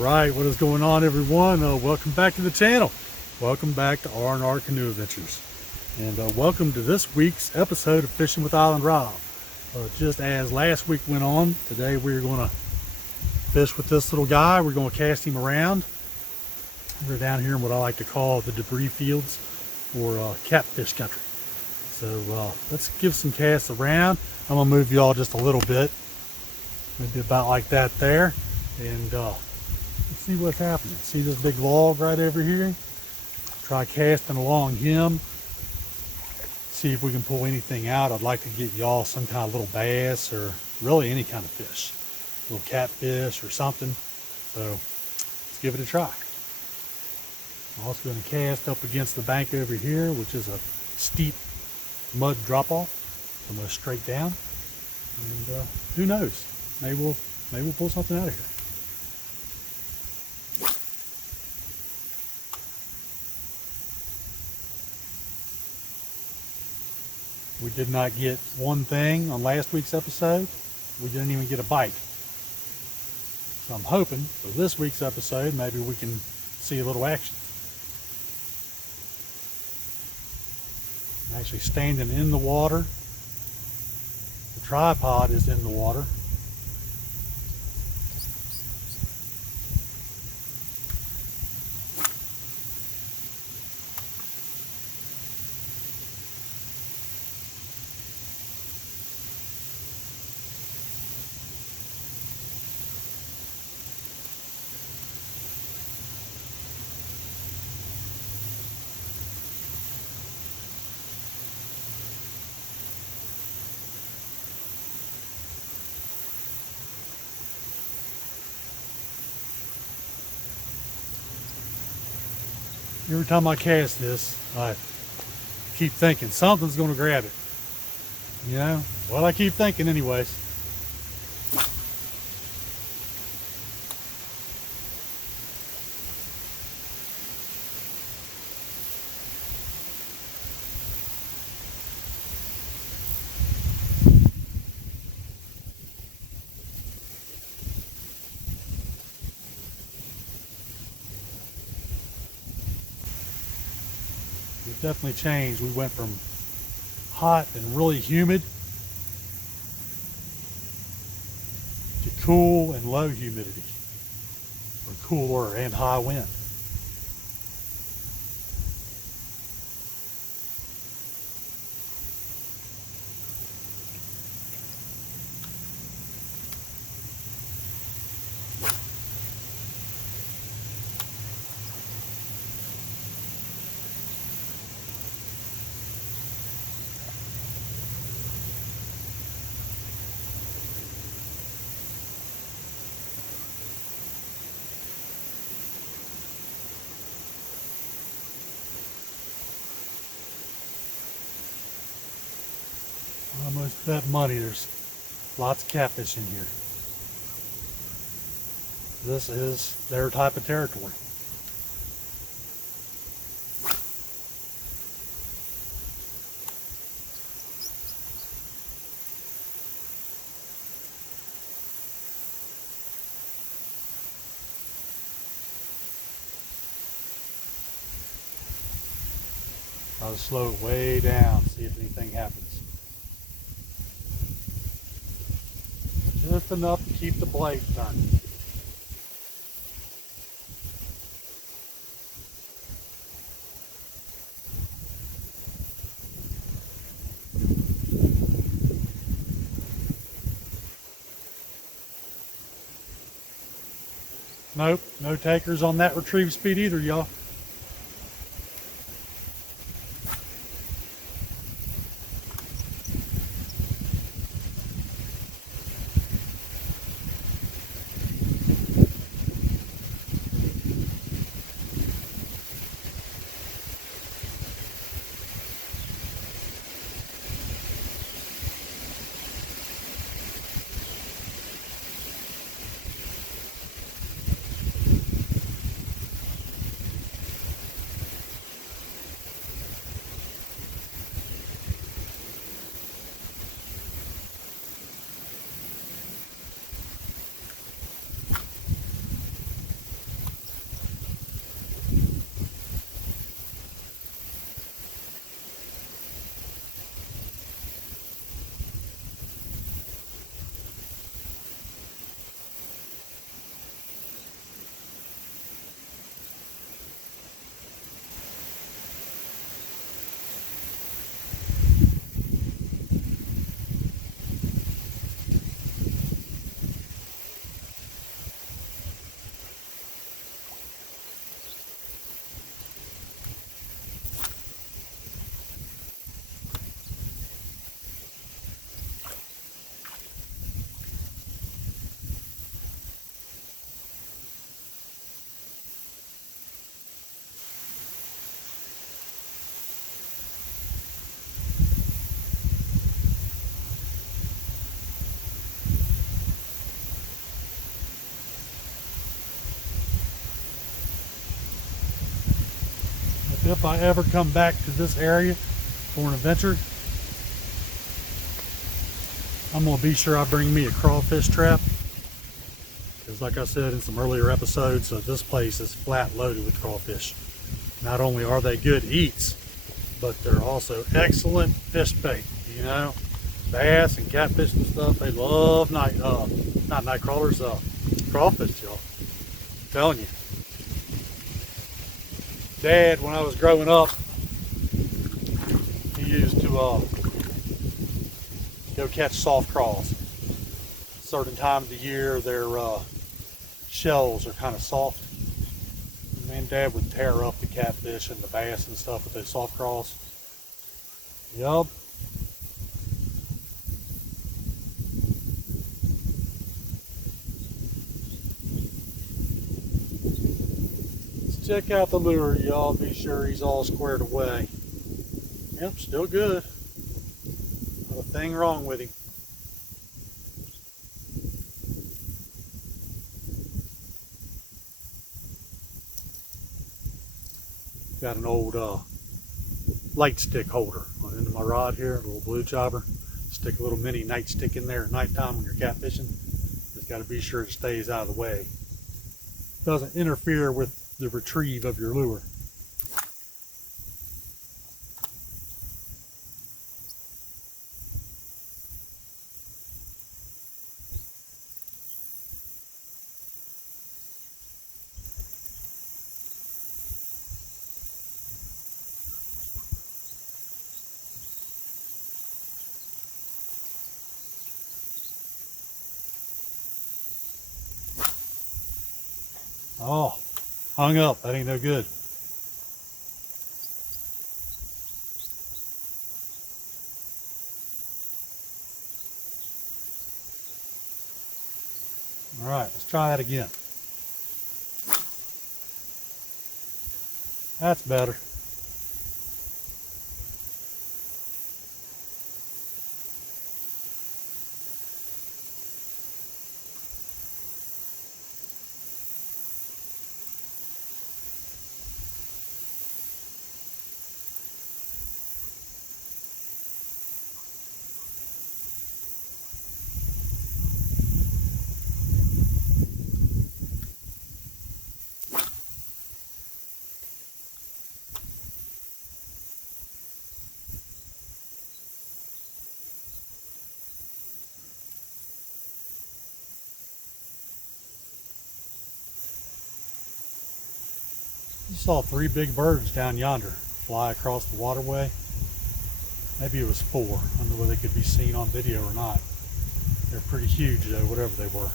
Alright, what is going on, everyone? Welcome back to the channel. Welcome back to R&R Canoe Adventures. And welcome to this week's episode of Fishing with Island Rob. Just as last week went on, today we're going to fish with this little guy. We're going to cast him around. We're down here in what I like to call the debris fields, or catfish country. So let's give some casts around. I'm going to move y'all just a little bit, maybe about like that there, and let's see what's happening. See this big log right over here? Try casting along him, see if we can pull anything out. I'd like to get y'all some kind of little bass, or really any kind of fish, a little catfish or something. So let's give it a try. I'm also going to cast up against the bank over here, which is a steep mud drop off. So I'm going to straight down, and who knows, maybe we'll pull something out of here. We did not get one thing on last week's episode. We didn't even get a bite. So I'm hoping for this week's episode, maybe we can see a little action. I'm actually standing in the water. The tripod is in the water. Every time I cast this, I keep thinking something's going to grab it. You know, well, I keep thinking anyways. It definitely changed. We went from hot and really humid to cool and low humidity, or cooler and high wind. Almost bet money there's lots of catfish in here. This is their type of territory. I'll slow it way down, see if anything happens. Just enough to keep the blade turning. Nope, no takers on that retrieve speed either, y'all. if I ever come back to this area for an adventure, I'm going to be sure I bring me a crawfish trap. Because like I said in some earlier episodes, this place is flat loaded with crawfish. Not only are they good eats, but they're also excellent fish bait. You know, bass and catfish and stuff, they love not night crawlers, crawfish, y'all. I'm telling you. Dad, when I was growing up, he used to go catch soft craws. Certain time of the year, their shells are kind of soft. And me and Dad would tear up the catfish and the bass and stuff with those soft craws. Yup. Let's check out the lure, y'all. Be sure he's all squared away. Yep, still good. Not a thing wrong with him. Got an old light stick holder on the end of my rod here, a little blue jobber. Stick a little mini nightstick in there at nighttime when you're catfishing. Just got to be sure it stays out of the way. Doesn't interfere with the retrieve of your lure. Oh, hung up. That ain't no good. All right, let's try that again. That's better. I saw 3 big birds down yonder fly across the waterway. Maybe it was 4. I don't know whether they could be seen on video or not. They're pretty huge though, whatever they were.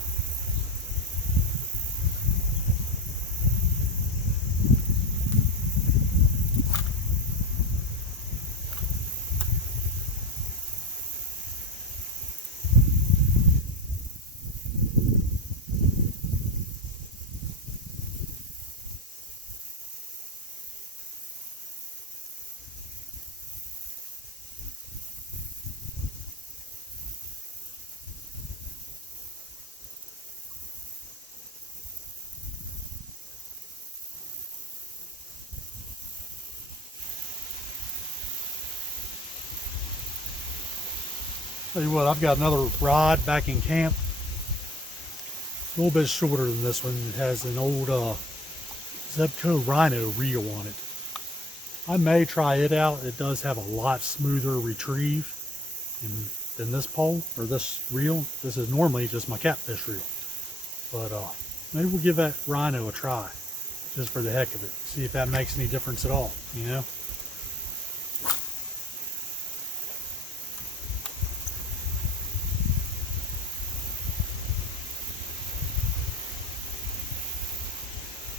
Tell you what, I've got another rod back in camp. A little bit shorter than this one. It has an old Zebco Rhino reel on it. I may try it out. It does have a lot smoother retrieve than this pole or this reel. This is normally just my catfish reel. But maybe we'll give that Rhino a try just for the heck of it. See if that makes any difference at all, you know?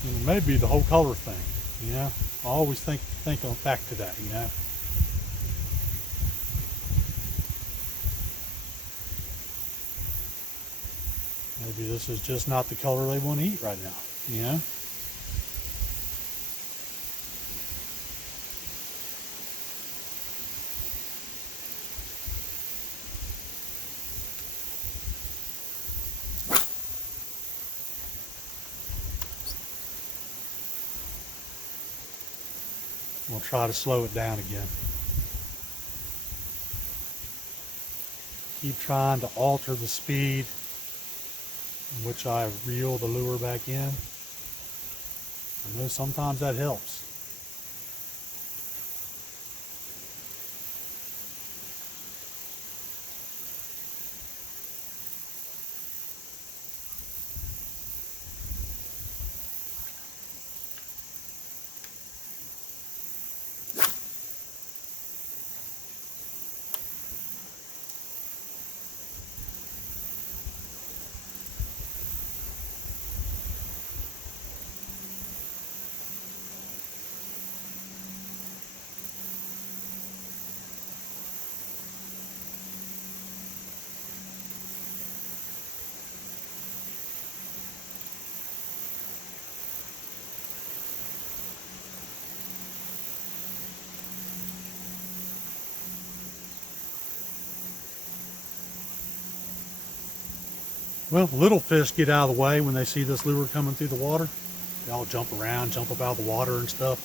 And it may be the whole color thing, you know? I always think back to that, you know? Maybe this is just not the color they want to eat right now, you know? I'll try to slow it down again. Keep trying to alter the speed in which I reel the lure back in. I know sometimes that helps. Well, little fish get out of the way when they see this lure coming through the water. They all jump around, jump up out of the water and stuff.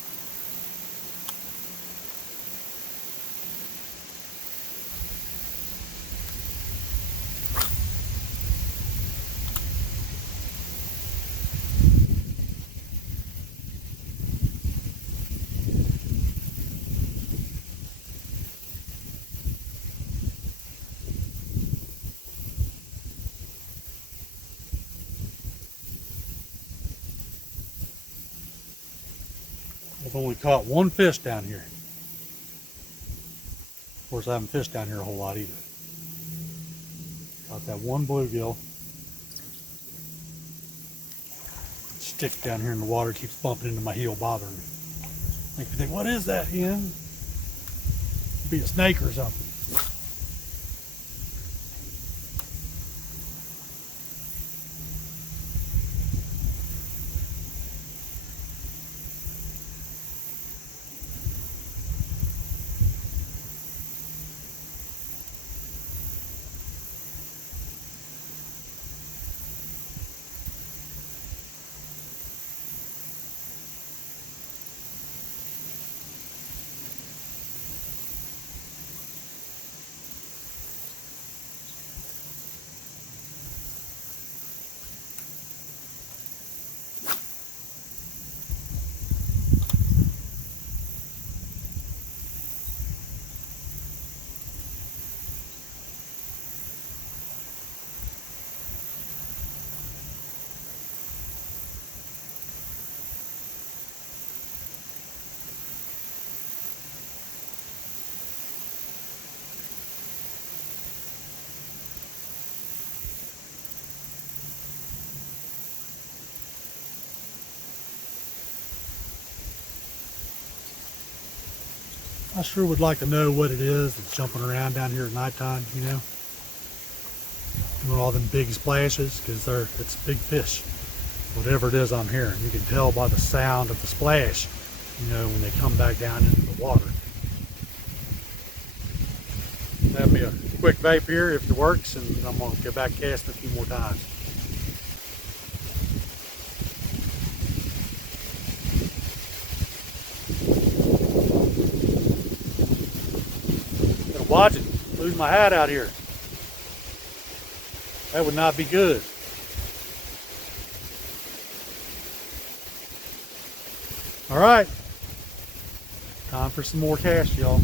I've only caught one fish down here. Of course, I haven't fished down here a whole lot either. Got that one bluegill. Stick down here in the water keeps bumping into my heel, bothering me. Make me think, what is that, Ian? Could be a snake or something. I sure would like to know what it is that's jumping around down here at nighttime, you know, doing all them big splashes, because it's big fish. Whatever it is I'm hearing, you can tell by the sound of the splash, you know, when they come back down into the water. Have me a quick vape here if it works, and I'm going to get back casting a few more times. Watch it. Lose my hat out here. That would not be good. All right. Time for some more cast, y'all.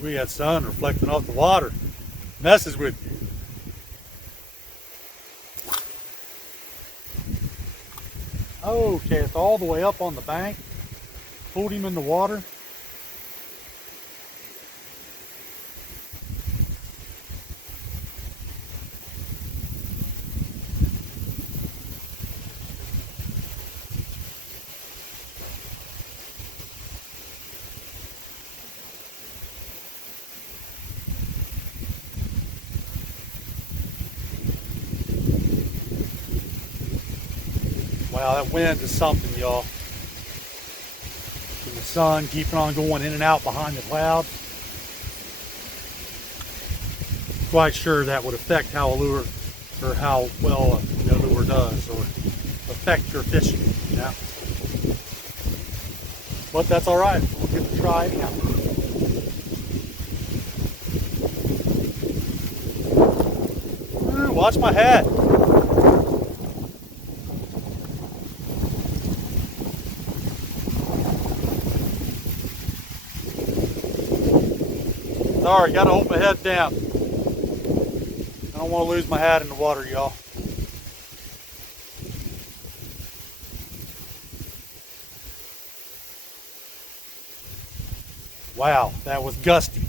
We had sun reflecting off the water. Messes with you. Oh, cast all the way up on the bank. Pulled him in the water. Wow, that wind is something, y'all. And the sun keeping on going in and out behind the clouds. Quite sure that would affect how a lure, or how well a lure does, or affect your fishing. Yeah. But that's all right. We'll give it a try anyhow. Ooh, watch my hat. Sorry, gotta hold my head down. I don't want to lose my hat in the water, y'all. Wow, that was gusty.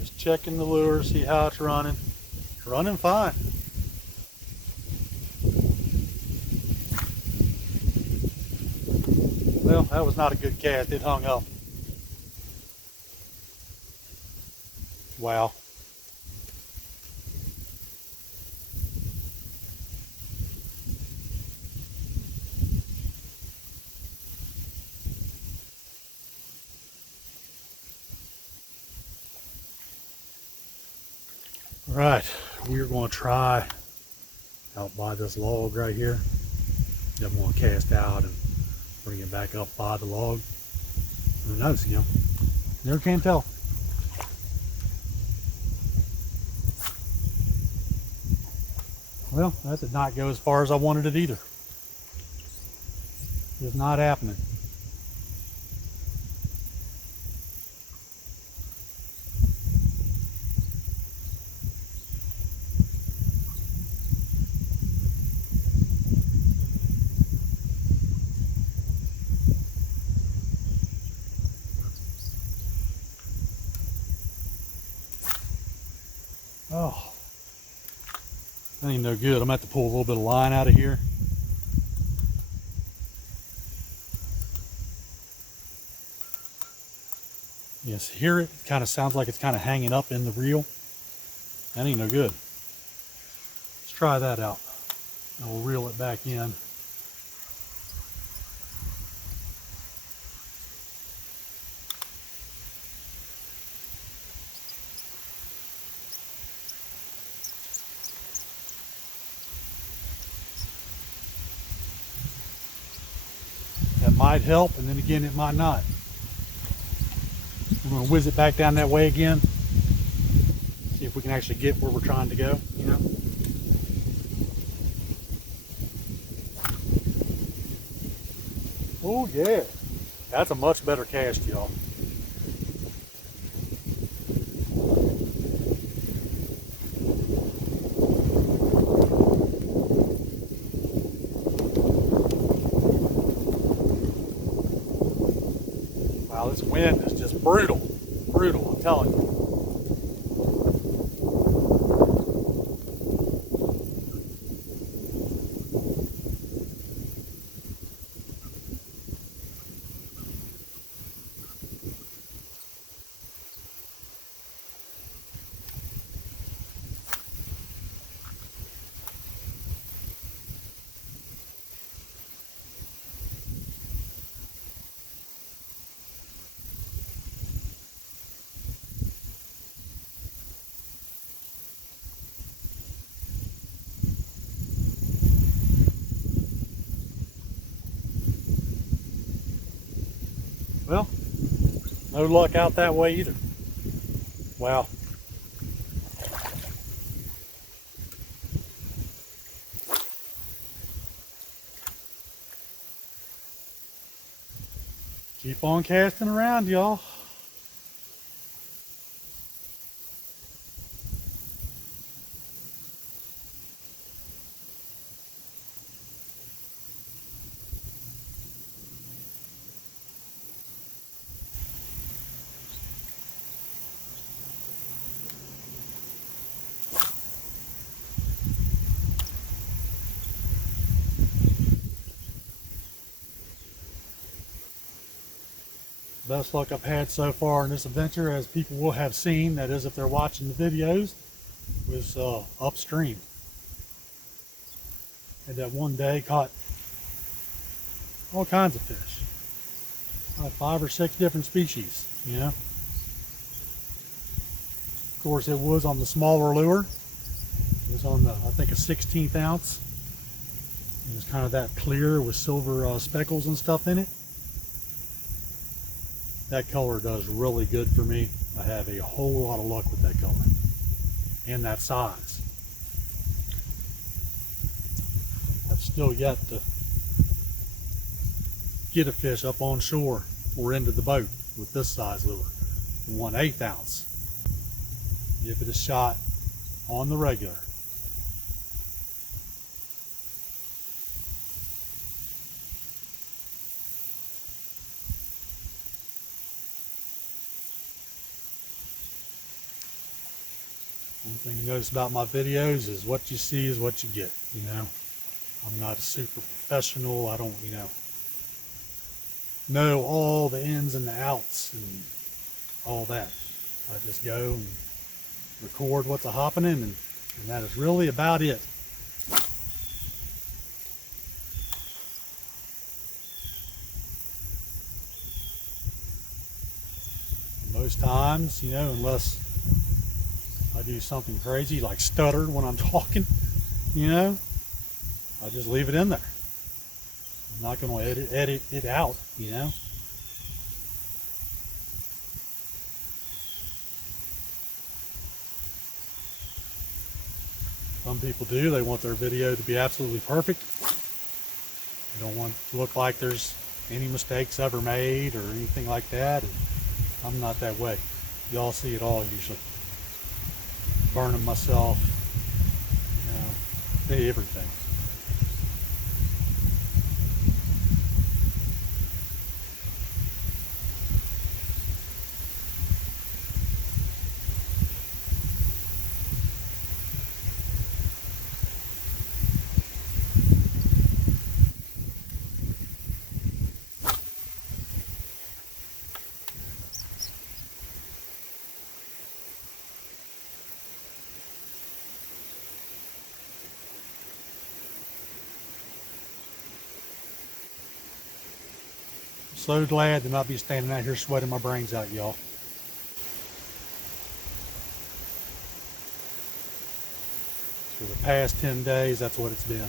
Just checking the lure, see how it's running. It's running fine. Well, that was not a good cast. It hung up. Wow. All right, we're going to try out by this log right here. Then I'm going to cast out and bring it back up by the log. Who knows, you know? Never can tell. Well, that did not go as far as I wanted it either. It's not happening. Oh, that ain't no good. I'm gonna have to pull a little bit of line out of here. Yes, hear it? It kind of sounds like it's kind of hanging up in the reel. That ain't no good. Let's try that out. And we'll reel it back in. That might help, and then again, it might not. We're going to whiz it back down that way again. See if we can actually get where we're trying to go, you know? Oh yeah, that's a much better cast, y'all. Wow, this wind is just brutal, brutal, I'm telling you. Well, no luck out that way either. Wow. Keep on casting around, y'all. best luck I've had so far in this adventure, as people will have seen, that is if they're watching the videos, was upstream. And that one day caught all kinds of fish, like 5 or 6 different species, you know. Of course, it was on the smaller lure. It was on the, I think, a 16th ounce. It was kind of that clear with silver speckles and stuff in it. That color does really good for me. I have a whole lot of luck with that color and that size. I've still yet to get a fish up on shore or into the boat with this size lure, 1/8 ounce. Give it a shot on the regular. One thing you notice about my videos is what you see is what you get, you know. I'm not a super professional. I don't, know all the ins and the outs and all that. I just go and record what's a-happening, and that is really about it. Most times, unless I do something crazy like stutter when I'm talking, I just leave it in there. I'm not going to edit it out, Some people do. They want their video to be absolutely perfect. They don't want it to look like there's any mistakes ever made or anything like that. And I'm not that way. Y'all see it all usually. Burning myself, everything. So glad to not be standing out here sweating my brains out, y'all. For the past 10 days, that's what it's been.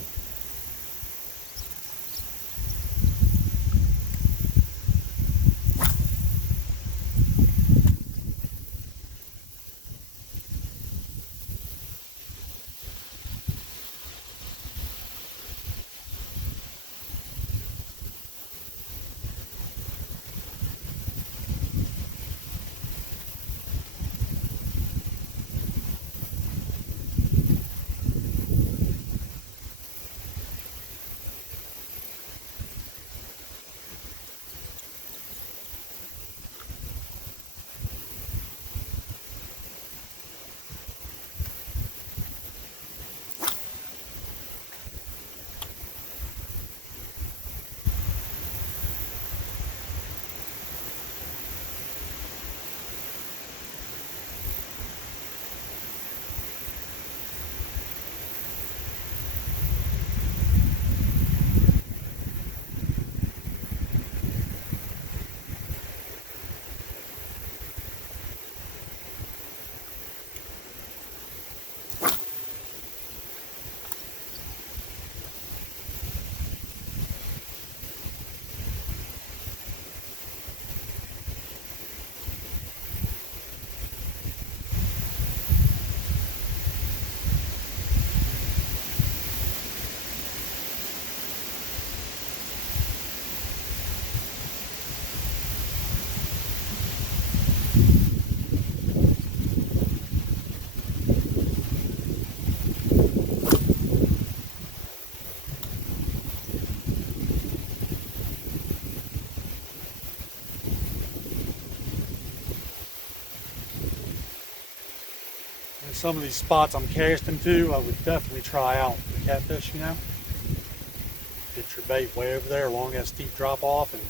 Some of these spots I'm casting to, I would definitely try out the catfish, Get your bait way over there along that steep drop off and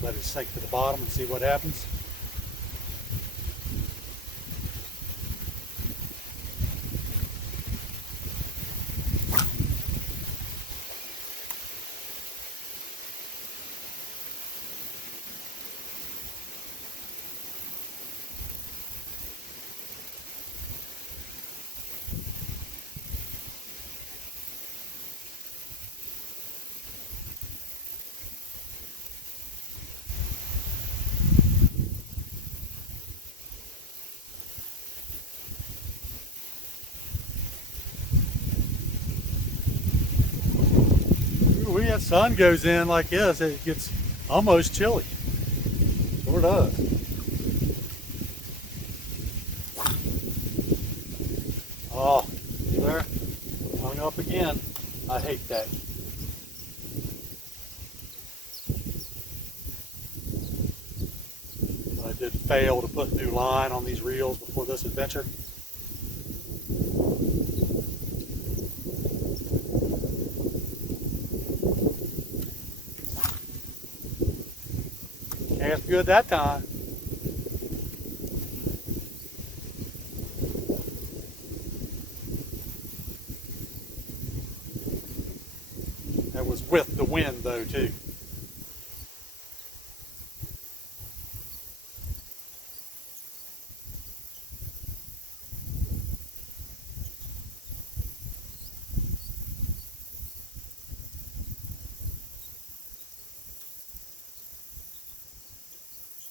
Let it sink to the bottom and see what happens. When that sun goes in like this, it gets almost chilly. Sure does. Oh, there, hung up again. I hate that. I did fail to put new line on these reels before this adventure. Cast good that time. That was with the wind though too.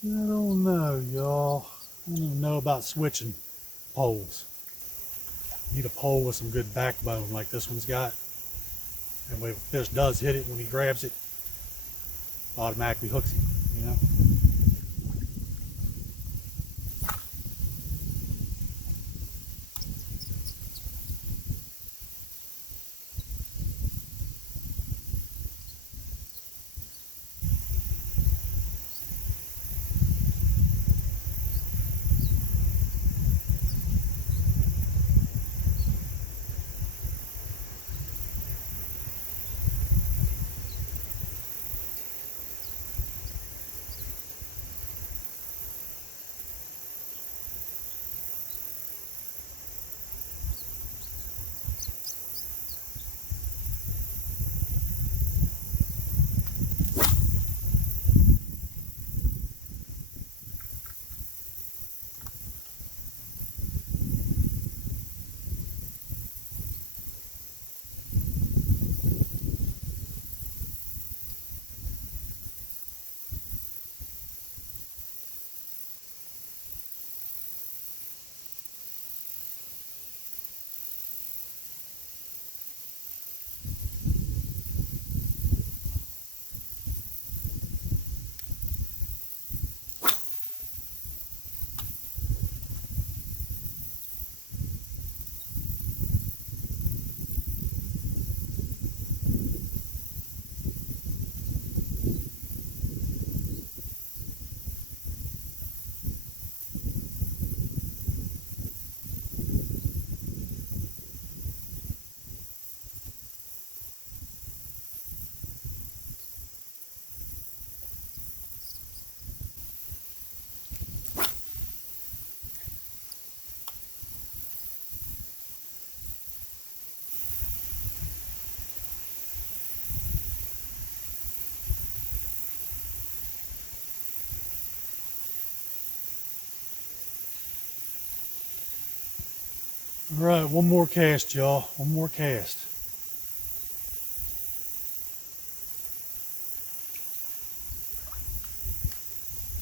I don't know, y'all. I don't even know about switching poles. Need a pole with some good backbone like this one's got. That way if a fish does hit it when he grabs it, automatically hooks him, you know? All right, one more cast, y'all. One more cast.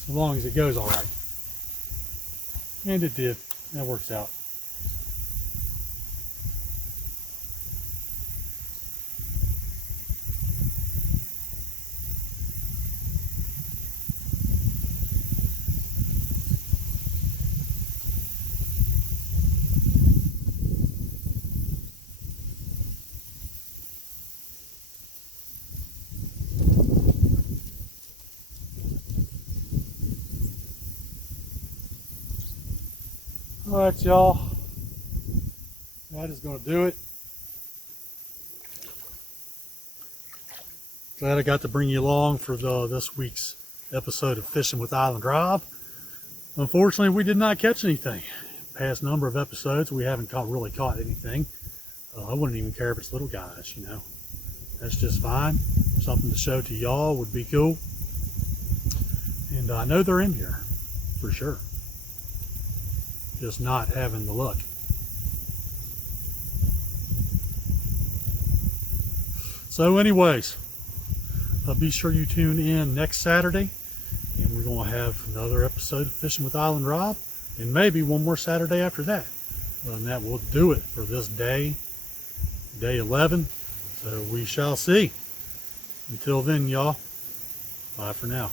So long as it goes all right. And it did. That works out. All right, y'all. That is going to do it. Glad I got to bring you along for this week's episode of Fishing with Island Rob. Unfortunately, we did not catch anything. Past number of episodes, we haven't really caught anything. I wouldn't even care if it's little guys, you know. That's just fine. Something to show to y'all would be cool. And I know they're in here, for sure. Just not having the luck. So anyways, be sure you tune in next Saturday, and we're going to have another episode of Fishing with Island Rob, and maybe one more Saturday after that. And that will do it for this day 11. So we shall see. Until then, y'all, bye for now.